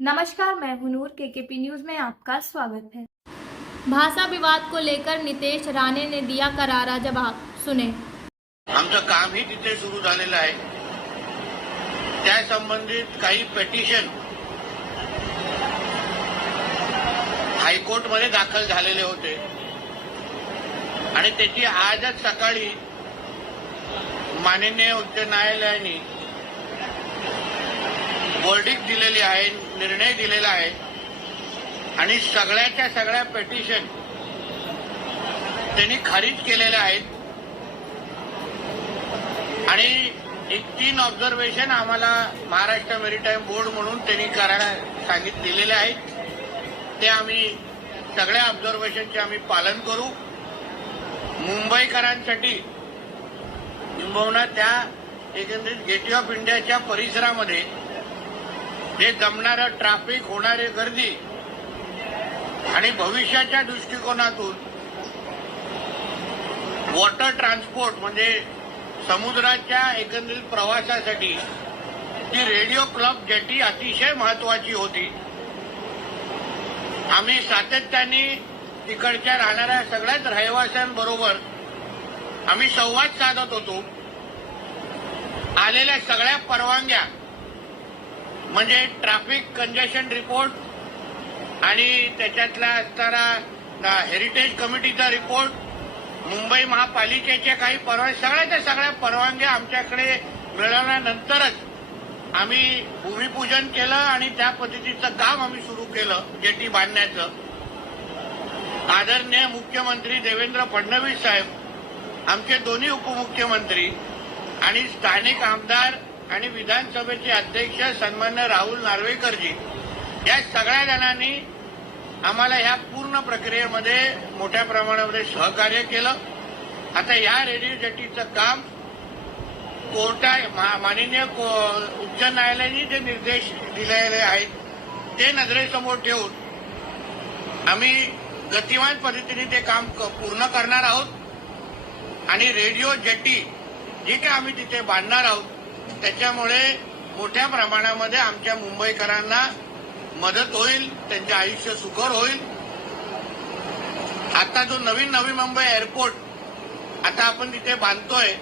नमस्कार, मैं हूं नूर। केकेपी न्यूज में आपका स्वागत है। भाषा विवाद को लेकर नितेश राणे ने दिया करारा जवाब, सुने। आमचं कामही तिथे सुरू झालेलं आहे। त्या संबंधित काही पेटिशन हायकोर्टमध्ये दाखल झालेले होते आणि त्याची आजच सकाळी माननीय उच्च न्यायालयाने वर्डिक्ट दिलेली आहे, निर्णय दिलेला आहे आणि सगळ्याच्या सगळ्या पेटिशन त्यांनी खारिज केलेल्या आहेत आणि एक 3 ऑब्झर्वेशन आम्हाला महाराष्ट्र मेरीटाईम बोर्ड म्हणून त्यांनी करायला दिलेले आहेत। ते आम्ही सगळ्या ऑब्झर्वेशनचे आम्ही पालन करू। मुंबईकरांसाठी किंबहुना त्या एकंदरीत गेटवे ऑफ इंडियाच्या परिसरामध्ये जे जमणारं ट्रॅफिक, होणारी गर्दी आणि भविष्याच्या दृष्टिकोनातून वॉटर ट्रान्सपोर्ट म्हणजे समुद्राच्या एकंदरीत प्रवासासाठी ती रेडिओ क्लब जेटी अतिशय महत्वाची होती। आम्ही सातत्याने तिकडच्या राहणाऱ्या सगळ्याच रहिवाशांबरोबर आम्ही संवाद साधत होतो। आलेल्या सगळ्या परवानग्या म्हणजे ट्रॅफिक कंजेशन रिपोर्ट आणि त्याच्यातला असणारा हेरिटेज कमिटीचा रिपोर्ट, मुंबई महापालिकेच्या काही परवानग्या, सगळ्याच्या सगळ्या परवानग्या आमच्याकडे मिळाल्यानंतरच आम्ही भूमिपूजन केलं आणि त्या पद्धतीचं काम आम्ही सुरू केलं जेटी बांधण्याचं। आदरणीय मुख्यमंत्री देवेंद्र फडणवीस साहेब, आमचे दोन्ही उपमुख्यमंत्री आणि स्थानिक आमदार आणि विधानसभेचे अध्यक्ष सन्मान्य राहुल नार्वेकरजी या सगळ्या जणांनी आम्हाला ह्या पूर्ण प्रक्रियेमध्ये मोठ्या प्रमाणामध्ये सहकार्य केलं। आता या रेडिओ जेटीचं काम माननीय उच्च न्यायालयाने जे निर्देश दिलेले आहेत ते नजरेसमोर ठेवून आम्ही गतिमान पद्धतीने ते काम पूर्ण करणार आहोत आणि रेडिओ जेटी जी काय आम्ही तिथे बांधणार आहोत त्याच्यामुळे मोठ्या प्रमाणामध्ये आमच्या मुंबईकरांना मदत होईल, त्यांचे आयुष्य सुकर होईल। आता जो नवीन नवी मुंबई एअरपोर्ट आता आपण तिथे बांधतोय,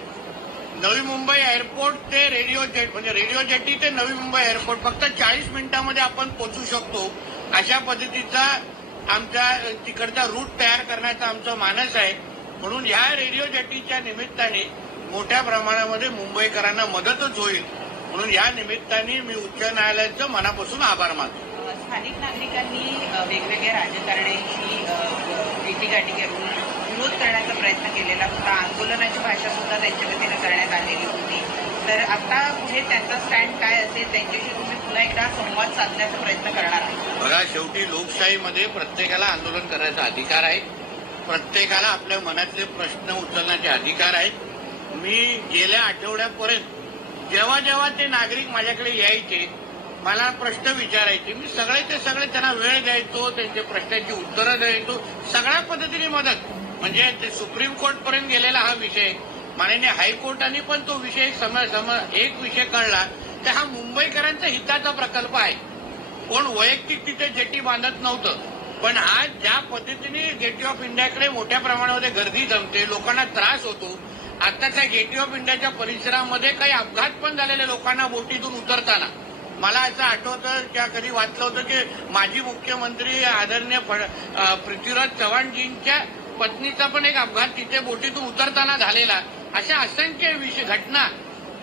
नवी मुंबई एअरपोर्ट ते रेडिओ जेट म्हणजे रेडिओ जेटी ते नवी मुंबई एअरपोर्ट फक्त 40 मिनिटांमध्ये आपण पोहोचू शकतो, अशा पद्धतीचा आमच्या तिकडचा रूट तयार करण्याचा आमचं मानस आहे। म्हणून या रेडिओ जेटीच्या निमित्ताने मोठ्या प्रमाणामध्ये मुंबईकरांना मदतच होईल, म्हणून या निमित्ताने मी उच्च न्यायालयाचं मनापासून आभार मानतो। स्थानिक नागरिकांनी वेगवेगळ्या राजकारण्यांशी भेटीगाठी करून विरोध करण्याचा प्रयत्न केलेला होता। आंदोलनाची भाषा सुद्धा त्यांच्या वतीनं करण्यात आलेली होती। तर आता पुढे त्यांचा स्टँड काय असेल, त्यांच्याशी तुम्ही पुन्हा एकदा संवाद साधण्याचा प्रयत्न करणार आहात? बघा, शेवटी लोकशाहीमध्ये प्रत्येकाला आंदोलन करायचा अधिकार आहे, प्रत्येकाला आपल्या मनातले प्रश्न उचलण्याचे अधिकार आहेत। मी गेल्या आठवड्यापर्यंत जेव्हा जेव्हा ते नागरिक माझ्याकडे यायचे, मला प्रश्न विचारायचे, मी सगळ्याचे सगळे त्यांना वेळ द्यायचो, त्यांच्या प्रश्नांची उत्तरं द्यायचो, सगळ्या पद्धतीने मदत। म्हणजे ते सुप्रीम कोर्टपर्यंत गेलेला हा विषय, माननीय हायकोर्टाने पण तो विषय एक विषय कळला तर हा मुंबईकरांचा हिताचा प्रकल्प आहे। कोण वैयक्तिक तिथे जेटी बांधत नव्हतं, पण आज ज्या पद्धतीने गेटवे ऑफ इंडियाकडे मोठ्या प्रमाणामध्ये गर्दी जमते, लोकांना त्रास होतो। आता त्या गेटवे ऑफ इंडियाच्या परिसरामध्ये काही अपघात पण झालेले लोकांना बोटीतून उतरताना मला असं आठवतं किंवा कधी वाचलं होतं की माजी मुख्यमंत्री आदरणीय पृथ्वीराज चव्हाणजींच्या पत्नीचा पण एक अपघात तिथे बोटीतून उतरताना झालेला। अशा असंख्य घटना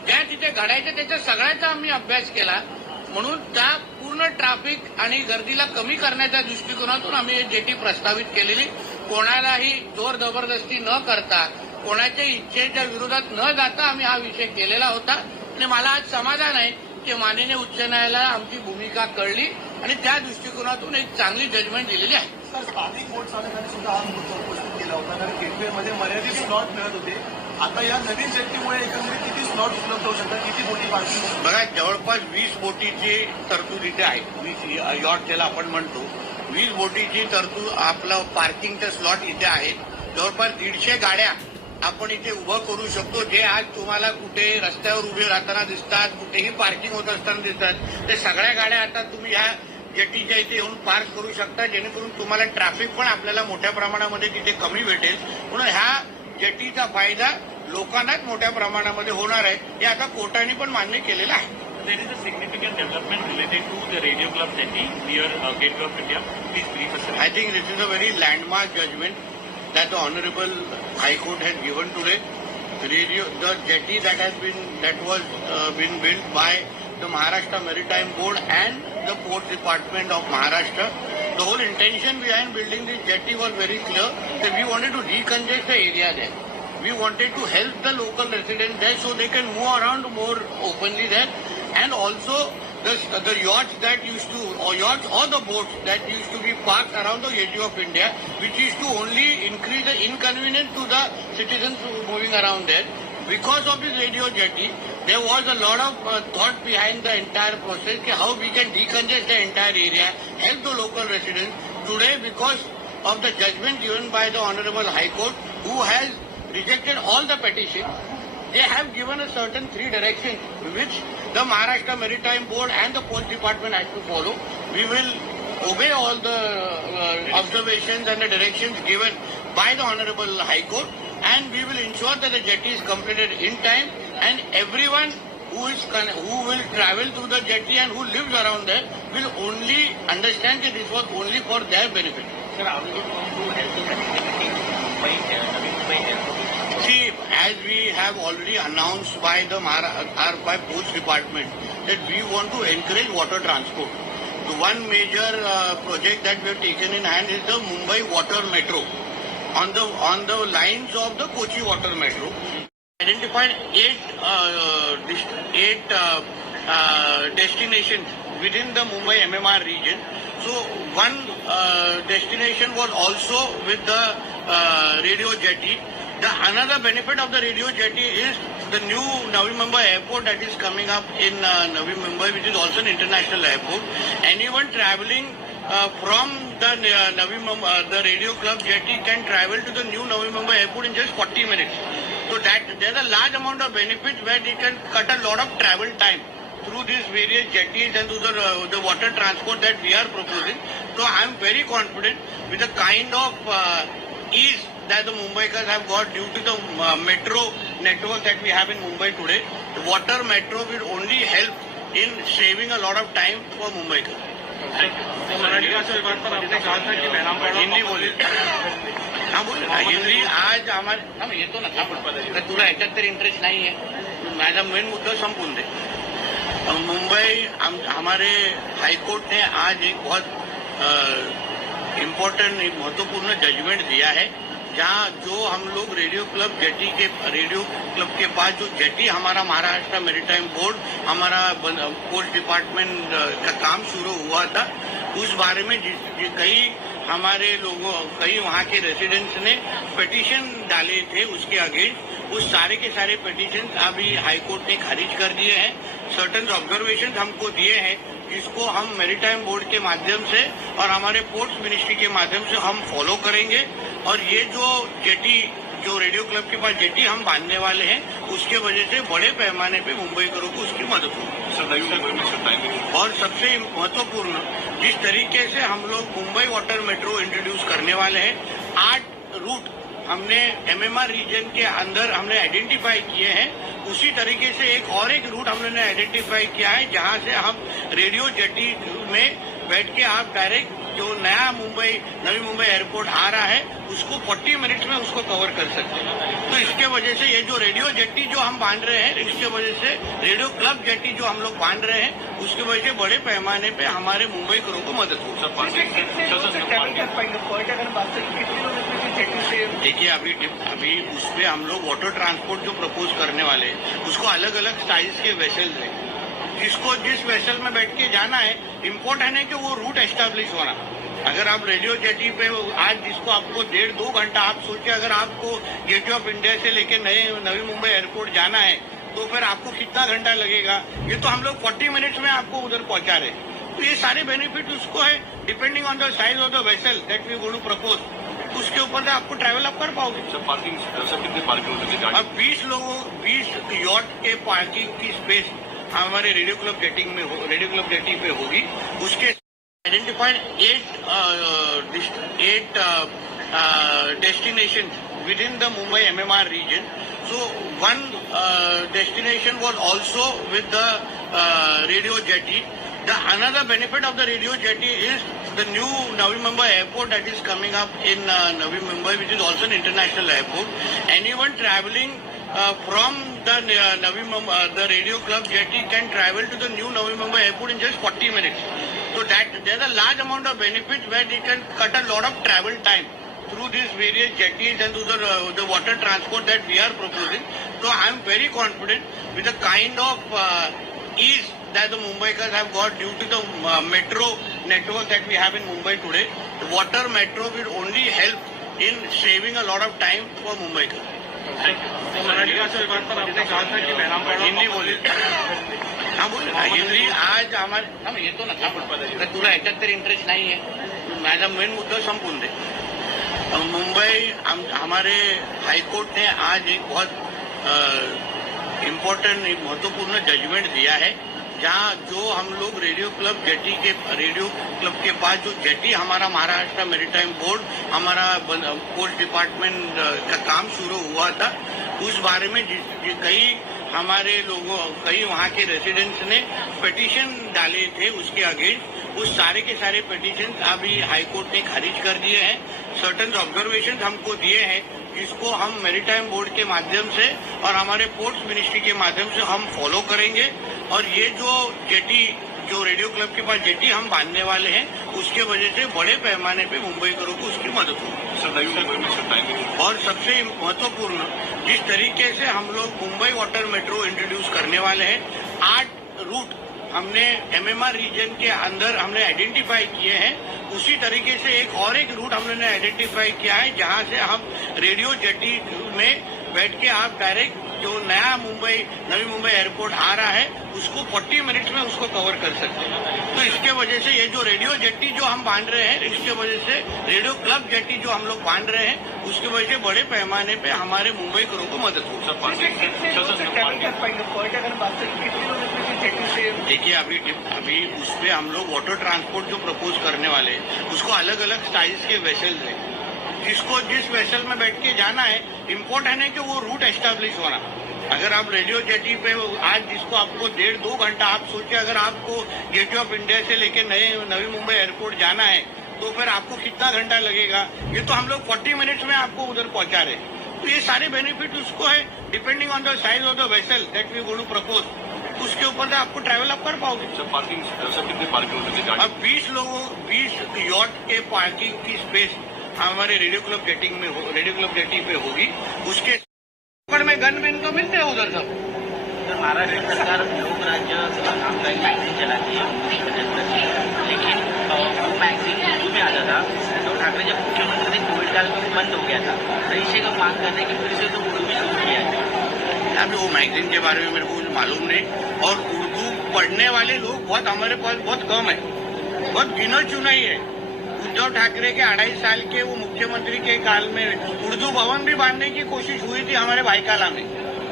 ज्या तिथे घडायच्या त्याच्या सगळ्याचा आम्ही अभ्यास केला। म्हणून त्या पूर्ण ट्रॅफिक आणि गर्दीला कमी करण्याच्या दृष्टिकोनातून आम्ही जेटी प्रस्तावित केलेली। कोणालाही जोर जबरदस्ती न करता, कोणाच्या इच्छेच्या विरोधात न जाता आम्ही हा विषय केलेला होता आणि मला आज समाधान आहे की माननीय उच्च न्यायालयाला आमची भूमिका कळली आणि त्या दृष्टिकोनातून एक चांगली जजमेंट दिलेली आहे। सर, स्थानिक बोट चालकांनी सुद्धा हा मुद्दा उपस्थित केला होता, कारण गेटवेमध्ये मर्यादित स्लॉट मिळत होते। आता या नवीन जेटीमुळे एकंदरीत किती स्लॉट उपलब्ध होऊ शकतात, किती बोटी पार्किंग? बघा, जवळपास 20 बोटीची तरतूद इथे आहे। 20 यॉट ज्याला आपण म्हणतो, 20 बोटीची तरतूद, आपलं पार्किंगचे स्लॉट इथे आहेत। जवळपास 150 गाड्या आपण इथे उभं करू शकतो, जे आज तुम्हाला कुठे रस्त्यावर उभे राहताना दिसतात, कुठेही पार्किंग होत असताना दिसतात, ते सगळ्या गाड्या आता तुम्ही ह्या जेटीच्या इथे येऊन पार्क करू शकता, जेणेकरून तुम्हाला ट्रॅफिक पण आपल्याला मोठ्या प्रमाणामध्ये तिथे कमी भेटेल. म्हणून ह्या जेटीचा फायदा लोकांनाच मोठ्या प्रमाणामध्ये होणार आहे, हे आता कोर्टाने पण मान्य केलेलं आहे. There is a significant development related to the Radio Club jetty near Gateway of India. Please brief us. I think this is a very landmark judgment that the Honorable High Court has given today. The jetty that was been built by the Maharashtra Maritime Board and the Port Department of Maharashtra. The whole intention behind building this jetty was very clear, that we wanted to decongest the area there. We wanted to help the local residents there so they can move around more openly there, and also the yachts that used to, or the boats that used to be parked around the Gateway of India, which is to only increase the inconvenience to the citizens moving around there. Because of this radio jetty, there was a lot of thought behind the entire process, how we can decongest the entire area, help the local residents. Today, because of the judgment given by the Honorable High Court, who has rejected all the petitions, they have given a certain 3 directions which the Maharashtra Maritime Board and the Port Department has to follow. We will obey all the observations and the directions given by the Honorable High Court, and we will ensure that the jetty is completed in time, and everyone who will travel through the jetty and who lives around there will only understand that this was only for their benefit. Sir, how is it going to help the connectivity to Mumbai Airport? See, as we have already announced by the by Post Department, that we want to encourage water transport. The one major project that we have taken in hand is the Mumbai Water Metro. On the lines of the Kochi Water Metro, identified 8 destinations within the Mumbai MMR region. So one destination was also with the radio jetty. Another benefit of the radio jetty is the new Navi Mumbai airport that is coming up in Navi Mumbai, which is also an international airport. Anyone traveling from the the Radio Club jetty can travel to the new Navi Mumbai airport in just 40 minutes. So that there's a large amount of benefits where they can cut a lot of travel time through these various jetties and through the water transport that we are proposing. So I'm very confident with the kind of ease that the Mumbaikars have got due to the metro network that we have in Mumbai today. The water metro will only help in saving a lot of time for Mumbaikars. Hindi बोले हाँ बोले ना हिंदी आज हमारे हम येतो ना तर तुला ह्याच्यात तर इंटरेस्ट नाही आहे माझा मेन मुद्दा संपून दे. मुंबई हमारे हाईकोर्ट ने आज एक बहुत इम्पोर्टेंट एक महत्वपूर्ण जजमेंट दिया है, जहाँ जो हम लोग रेडियो क्लब के पास जो जेटी हमारा महाराष्ट्र मैरीटाइम बोर्ड हमारा पोस्ट डिपार्टमेंट का काम शुरू हुआ था, उस बारे में कई वहाँ के रेसिडेंट्स ने पिटीशन डाले थे उसके अगेंस्ट. उस सारे के सारे पिटीशन अभी हाईकोर्ट ने खारिज कर दिए हैं. सर्टन ऑब्जर्वेशन हमको दिए हैं जिसको हम मैरीटाइम बोर्ड के माध्यम से और हमारे पोर्ट्स मिनिस्ट्री के माध्यम से हम फॉलो करेंगे. और ये जो जेटी जो रेडियो क्लब के पास जेटी हम बांधने वाले हैं, उसके वजह से बड़े पैमाने पे मुंबईकरों को उसकी मदद होगी. और सबसे महत्वपूर्ण, जिस तरीके से हम लोग मुंबई वाटर मेट्रो इंट्रोड्यूस करने वाले हैं, 8 रूट हमने एमएमआर रीजन के अंदर हमने आइडेंटिफाई किए हैं. उसी तरीके से एक रूट हमने आइडेंटिफाई किया है, जहां से हम रेडियो जेटी में बैठ के आप डायरेक्ट जो नया नवी मुंबई एयरपोर्ट आ रहा है उसको 40 मिनट्स में उसको कवर कर सकते हैं. तो इसके वजह से ये जो रेडियो जेटी जो हम बांध रहे हैं, इसके वजह से रेडियो क्लब जेटी जो हम लोग बांध रहे हैं, उसकी वजह से बड़े पैमाने पे हमारे मुंबईकरों को मदद होगी. देखिए अभी उस पर हम लोग वाटर ट्रांसपोर्ट जो प्रपोज करने वाले हैं, उसको अलग अलग साइज के वेसल्स हैं. जिस वेसल में बैठ के जाना है, इम्पोर्टेंट है कि वो रूट एस्टेब्लिश होना. अगर आप रेडियो जेटी पे आज जिसको आपको 1.5-2 घंटा, आप सोचिए अगर आपको गेटवे ऑफ इंडिया से लेके नवी मुंबई एयरपोर्ट जाना है तो फिर आपको कितना घंटा लगेगा. ये तो हम लोग 40 मिनट्स में आपको उधर पहुंचा रहे हैं. तो ये सारे बेनिफिट उसको है, depending on the size of the vessel that we going to propose. उसके ऊपर से आपको ट्रैवल आप कर पाओगे. कितनी पार्किंग होगी? अब 20 यॉट के पार्किंग की स्पेस हमारे रेडियो क्लब जेटी पे होगी. उसके identified eight destinations within the Mumbai MMR region. So one destination was also with the radio jetty. The another benefit of the radio jetty is the new Navi Mumbai airport that is coming up in Navi Mumbai, which is also an international airport. Anyone traveling from the the Radio Club jetty can travel to the new Navi Mumbai airport in just 40 minutes. So that there's a large amount of benefits where they can cut a lot of travel time through these various jetties and through the water transport that we are proposing. So I am very confident with the kind of ease that the Mumbaikars have got due to the metro network that we have in Mumbai today. The water metro will only help in saving a lot of time for Mumbaikars. Hindi बोली हाँ बोल हिंदी आज हमारे हम येतो ना तर तुला ह्याच्यात तरी इंटरेस्ट नाही आहे माझा मेन मुद्दा संपून दे मुंबई हमारे हाईकोर्ट ने आज एक बहुत इम्पोर्टेंट महत्वपूर्ण जजमेंट दिया है जहाँ जो हम लोग रेडियो क्लब के पास जो जेटी हमारा महाराष्ट्र मैरीटाइम बोर्ड हमारा पोस्ट डिपार्टमेंट का काम शुरू हुआ था उस बारे में कई हमारे लोगों कई वहाँ के रेसिडेंट्स ने पिटीशन डाले थे उसके अगेंस्ट उस सारे के सारे पिटीशन अभी हाईकोर्ट ने खारिज कर दिए हैं सर्टन ऑब्जर्वेशन हमको दिए हैं जिसको हम मैरीटाइम बोर्ड के माध्यम से और हमारे पोर्ट्स मिनिस्ट्री के माध्यम से हम फॉलो करेंगे और ये जो जेटी जो रेडियो क्लब के पास जेटी हम बांधने वाले हैं उसके वजह से बड़े पैमाने पे मुंबईकरों को उसकी मदद होगी और सबसे महत्वपूर्ण जिस तरीके से हम लोग मुंबई वाटर मेट्रो इंट्रोड्यूस करने वाले हैं 8 रूट हमने एमएमआर रीजन के अंदर हमने आइडेंटिफाई किए हैं उसी तरीके से एक रूट हमने आइडेंटिफाई किया है जहां से हम रेडियो जेटी में बैठ के आप डायरेक्ट जो नया नवी मुंबई एयरपोर्ट आ रहा है उसको 40 मिनट्स में उसको कवर कर सकते हैं तो इसके वजह से ये जो रेडियो जेटी जो हम बांध रहे हैं इसके वजह से रेडियो क्लब जेटी जो हम लोग बांध रहे हैं उसकी वजह से बड़े पैमाने पे हमारे मुंबईकरों को मदद हो देखिए अभी उस पर हम लोग वाटर ट्रांसपोर्ट जो प्रपोज करने वाले हैं उसको अलग अलग साइज के वेसल्स हैं जिसको जिस वेसल में बैठ के जाना है इम्पोर्टेंट है कि वो रूट एस्टेब्लिश होना अगर आप रेडियो जेटी पे आज जिसको आपको 1.5-2 घंटा आप सोचिए अगर आपको गेटवे ऑफ इंडिया से लेके नवी मुंबई एयरपोर्ट जाना है तो फिर आपको कितना घंटा लगेगा ये तो हम लोग 40 मिनट्स में आपको उधर पहुंचा रहे हैं तो ये सारे बेनिफिट उसको है depending on the size of the vessel that we going to propose उसके ऊपर से आपको ट्रैवल अप कर पाओगे कितनी पार्किंग होगी अब 20 यॉट के पार्किंग की स्पेस हमारे रेडियो क्लब जेटी पे होगी उसके में गन बिन तो मिलते हैं उधर सब तो महाराष्ट्र सरकार लोक राज्य नाम का एक मैगजीन चलाती है लेकिन वो मैगजीन उर्दू में आता था उद्धव ठाकरे जब मुख्यमंत्री थे कोविड काल में वो बंद हो गया था रईशे का मांग करने की फिर से तो उर्दू में शुरू किया है अभी वो मैगजीन के बारे में मेरे को मालूम नहीं और उर्दू पढ़ने वाले लोग बहुत हमारे पास बहुत कम है बहुत गिना चुना ही है उद्धव ठाकरे के 2.5 साल के वो मुख्यमंत्री के काल में उर्दू भवन भी बांधने की कोशिश हुई थी हमारे भाईकाला में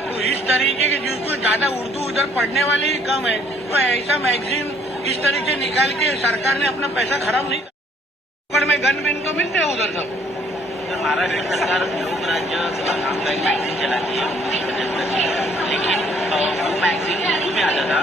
तो इस तरीके के जिसको ज्यादा उर्दू उधर पढ़ने वाले ही कम है तो ऐसा मैगजीन इस तरीके से निकाल के सरकार ने अपना पैसा खराब नहीं कर में गन बिन तो मिलते हैं उधर सब तो महाराष्ट्र सरकार लोक राज्य नाम का एक मैगजीन चलाती है लेकिन वो मैगजीन उर्दू में आता था